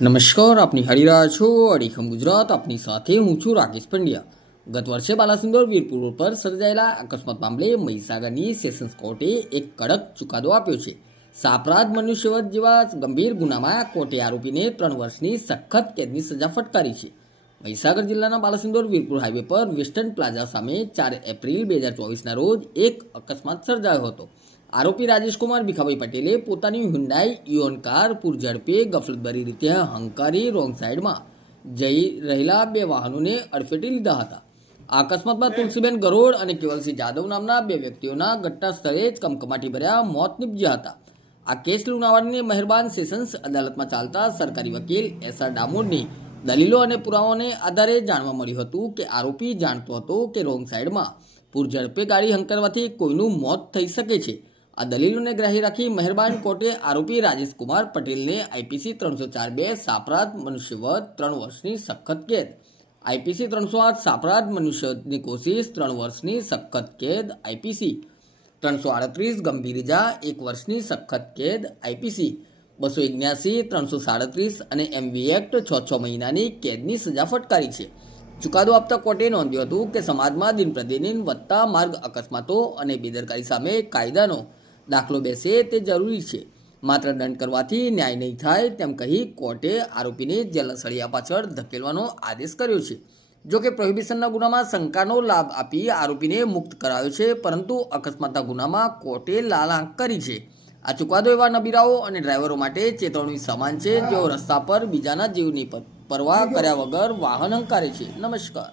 નમસ્કાર, આપની હારી રહ્યા છો અડીખમ ગુજરાત. આપની સાથે હું છું રાકેશ પંડ્યા. ગત વર્ષે બાલાસિનોર વીરપુર રોડ પર સર્જાયેલા અકસ્માત મામલે મહીસાગરની સેશન્સ કોર્ટે એક કડક ચુકાદો આપ્યો છે. સાપરાધ મનુષ્યવધ જેવા ગંભીર ગુનામાં કોર્ટે આરોપીને 3 વર્ષની સખત કેદની સજા ફટકારી છે. મહીસાગર જિલ્લાના બાલાસિનોર વીરપુર હાઈવે પર વેસ્ટર્ન પ્લાઝા સામે 4 એપ્રિલ 2024ના રોજ એક અકસ્માત સર્જાયો હતો. આરોપી રાજેશકુમાર ભીખાભાઈ પટેલે પોતાની હુન્ડાઈ ઇઓન કાર પૂરઝડપે ગફલતભરી રીતે હંકારી રોંગ સાઈડમાં જઈ રહેલા 2 વાહનોને અડફેટે લીધા હતા. આ અકસ્માતમાં તુલસીબેન ગરોડ અને કેવલસિંહ જાદવ નામના 2 વ્યક્તિઓના ઘટના સ્થળે જ કમકમાટી ભર્યા મોત નીપજ્યા હતા. આ કેસ લુણાવાડાની મહેરબાન સેશન્સ અદાલતમાં ચાલતા સરકારી વકીલ એસઆર ડામોરની દલીલો અને પુરાવાઓને આધારે જાણવા મળ્યું હતું કે આરોપી જાણતો હતો કે રોંગ સાઈડમાં પૂરઝડપે ગાડી હંકારવાથી કોઈનું મોત થઈ શકે છે. આ દલીલોને ગ્રાહ્ય રાખી મહેરબાન કોર્ટે આરોપી રાજેશકુમાર પટેલને આઈપીસી 304(2) સાપરાધ મનુષ્યવધ 3 વર્ષની સખત કેદ, આઈપીસી 308 સાપરાધ મનુષ્યવધની કોશિશ 3 વર્ષની સખત કેદ, આઈપીસી 338 ગંભીર ઇજા 1 વર્ષની સખત કેદ, આઈપીસી 279 337 અને એમવી એક્ટ 6 મહિનાની કેદની સજા ફટકારી છે. ચુકાદો આપતા કોર્ટે નોંધ્યું હતું કે સમાજમાં દિન પ્રતિદિન વધતા માર્ગ અકસ્માતો અને બેદરકારી સામે કાયદાનો દાખલો બેસે તે જરૂરી છે. માત્ર દંડ કરવાથી ન્યાય નહીં થાય તેમ કહી કોર્ટે આરોપીને જેલના સળિયા પાછળ ધકેલવાનો આદેશ કર્યો છે. જો કે પ્રોહિબિશનના ગુનામાં શંકાનો લાભ આપી આરોપીને મુક્ત કરાયો છે, પરંતુ અકસ્માતના ગુનામાં કોર્ટે લાલ આંખ કરી છે. આ ચુકાદો એવા નબીરાઓ અને ડ્રાઈવરો માટે ચેતવણી સમાન છે જેઓ રસ્તા પર બીજાના જીવની પરવા કર્યા વગર વાહન હંકારે છે. નમસ્કાર.